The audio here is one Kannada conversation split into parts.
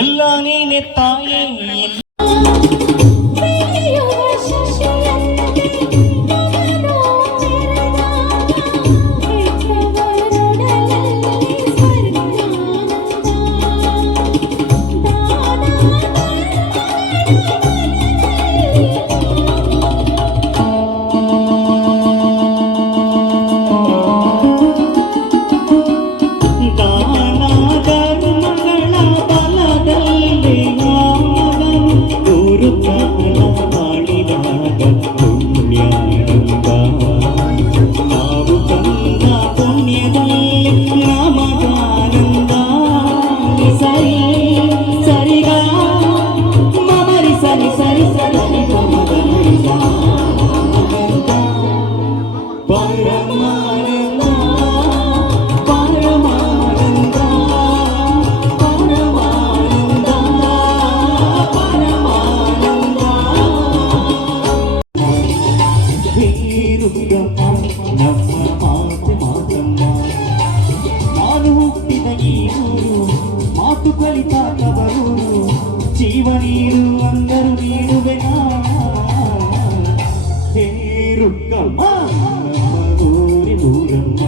ಎಲ್ಲ ನೀನೆ ತಾಯೇ ಮಾತು ಕಲಿತಾಕವರು ಜೀವ ನೀರು ಅಂದರು ನೀಡುವೆನ ಹೇರುಕ್ಕಮ್ಮ ನಮ್ಮ ಊರಿ ಊರಮ್ಮ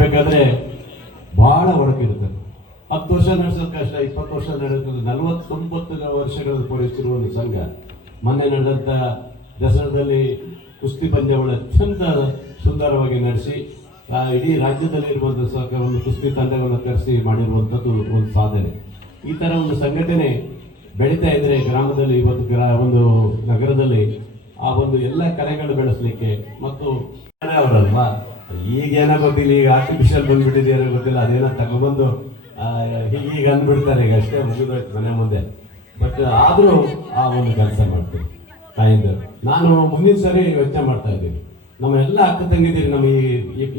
ಬೇಕಾದ್ರೆ ಬಹಳ ಹೊರಕಿರುತ್ತೆ. 10 ವರ್ಷ ನಡೆಸೋದು ಕಷ್ಟ, 20 ವರ್ಷ ನಡೆಸೋದು, 49 ವರ್ಷಗಳಲ್ಲಿ ಪೂರೈಸಿರುವ ಒಂದು ಸಂಘ. ಮೊನ್ನೆ ನಡೆದಂತ ದಸರಾದಲ್ಲಿ ಕುಸ್ತಿ ಪಂದ್ಯಗಳು ಅತ್ಯಂತ ಸುಂದರವಾಗಿ ನಡೆಸಿ ಇಡೀ ರಾಜ್ಯದಲ್ಲಿ ಇರುವಂತಹ ಒಂದು ಕುಸ್ತಿ ತಂಡವನ್ನು ಕರೆಸಿ ಮಾಡಿರುವಂಥದ್ದು ಒಂದು ಸಾಧನೆ. ಈ ತರ ಒಂದು ಸಂಘಟನೆ ಬೆಳೀತಾ ಇದ್ರೆ ಗ್ರಾಮದಲ್ಲಿ ಇವತ್ತು ಒಂದು ನಗರದಲ್ಲಿ ಆ ಒಂದು ಎಲ್ಲ ಕಲೆಗಳು ಬೆಳೆಸಲಿಕ್ಕೆ ಮತ್ತು ಅವರಲ್ವಾ ಈಗೇನೋ ಗೊತ್ತಿಲ್ಲ, ಈಗ ಆರ್ಟಿಫಿಷಿಯಲ್ ಬಂದ್ಬಿಟ್ಟಿದೆಯೋ ಗೊತ್ತಿಲ್ಲ, ಅದೇನೋ ತಗೊಬಂದು ಹೀಗ ಅಂದ್ಬಿಡ್ತಾರೆ, ಈಗ ಅಷ್ಟೇ ಮುಗಿದೋಯ್ತು ಮನೆ ಮುಂದೆ. ಬಟ್ ಆದರೂ ಆ ಒಂದು ಕೆಲಸ ಮಾಡ್ತೀನಿ ತಾಯಿಂದ. ನಾನು ಮುಂದಿನ ಸರಿ ಯೋಚನೆ ಮಾಡ್ತಾ ಇದ್ದೀನಿ, ನಮ್ಮ ಎಲ್ಲ ಅಕ್ಕ ತಂಗಿದ್ದೀರಿ ನಮ್ಮ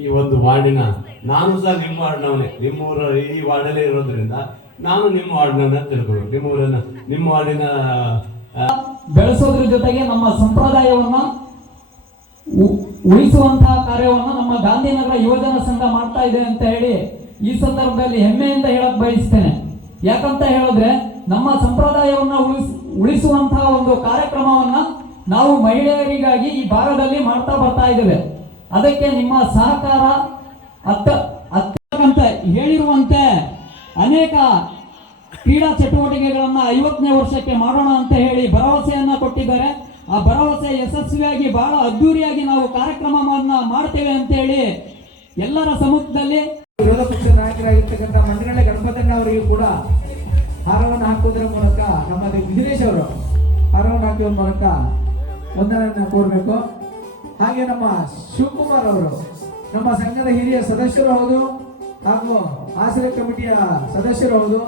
ಈ ಒಂದು ವಾರ್ಡಿನ, ನಾನು ಸಹ ನಿಮ್ಮ ವಾರ್ಡ್ನವನೇ, ನಿಮ್ಮೂರ ಈ ವಾರ್ಡಲ್ಲೇ ಇರೋದ್ರಿಂದ ನಾನು ನಿಮ್ಮ ವಾರ್ಡ್ನ ತಿಳ್ಕೊಂಡು ನಿಮ್ಮ ವಾರ್ಡಿನ ಬೆಳೆಸೋದ್ರ ಜೊತೆಗೆ ನಮ್ಮ ಸಂಪ್ರದಾಯವನ್ನ ಉಳಿಸುವಂತಹ ಕಾರ್ಯವನ್ನು ನಮ್ಮ ಗಾಂಧಿನಗರ ಯುವಜನ ಸಂಘ ಮಾಡ್ತಾ ಇದೆ ಅಂತ ಹೇಳಿ ಈ ಸಂದರ್ಭದಲ್ಲಿ ಹೆಮ್ಮೆಯಿಂದ ಹೇಳಕ್ ಬಯಸ್ತೇನೆ. ಯಾಕಂತ ಹೇಳಿದ್ರೆ ನಮ್ಮ ಸಂಪ್ರದಾಯವನ್ನ ಉಳಿಸುವಂತಹ ಒಂದು ಕಾರ್ಯಕ್ರಮವನ್ನ ನಾವು ಮಹಿಳೆಯರಿಗಾಗಿ ಈ ಭಾಗದಲ್ಲಿ ಮಾಡ್ತಾ ಬರ್ತಾ ಇದ್ದೇವೆ. ಅದಕ್ಕೆ ನಿಮ್ಮ ಸಹಕಾರ ಅಂತ ಹೇಳಿರುವಂತೆ ಅನೇಕ ಕ್ರೀಡಾ ಚಟುವಟಿಕೆಗಳನ್ನ 50ನೇ ವರ್ಷಕ್ಕೆ ಮಾಡೋಣ ಅಂತ ಹೇಳಿ ಭರವಸೆಯನ್ನ ಕೊಟ್ಟಿದ್ದಾರೆ. ಆ ಭರವಸೆ ಯಶಸ್ವಿಯಾಗಿ ಬಹಳ ಅದ್ದೂರಿಯಾಗಿ ನಾವು ಕಾರ್ಯಕ್ರಮವನ್ನ ಮಾಡ್ತೇವೆ ಅಂತ ಹೇಳಿ ಎಲ್ಲರ ಸಮ್ಮುಖದಲ್ಲಿ ವಿರೋಧ ಪಕ್ಷದ ನಾಯಕರಾಗಿರ್ತಕ್ಕಂಥ ಮಂಡನೆ ಗಣಪತಣ್ಣ ಅವರಿಗೂ ಕೂಡ ಹಾರವನ್ನು ಹಾಕುವುದರ ಮೂಲಕ ನಮ್ಮ ವಿಧಿನೇಶ್ ಅವರು ಹಾರವನ್ನು ಹಾಕುವ ಮೂಲಕ ವಂದನೆಯನ್ನು ಕೋರಬೇಕು. ಹಾಗೆ ನಮ್ಮ ಶಿವಕುಮಾರ್ ಅವರು ನಮ್ಮ ಸಂಘದ ಹಿರಿಯ ಸದಸ್ಯರು ಹೌದು ಹಾಗೂ ಆಶ್ರಯ ಕಮಿಟಿಯ ಸದಸ್ಯರು ಹೌದು.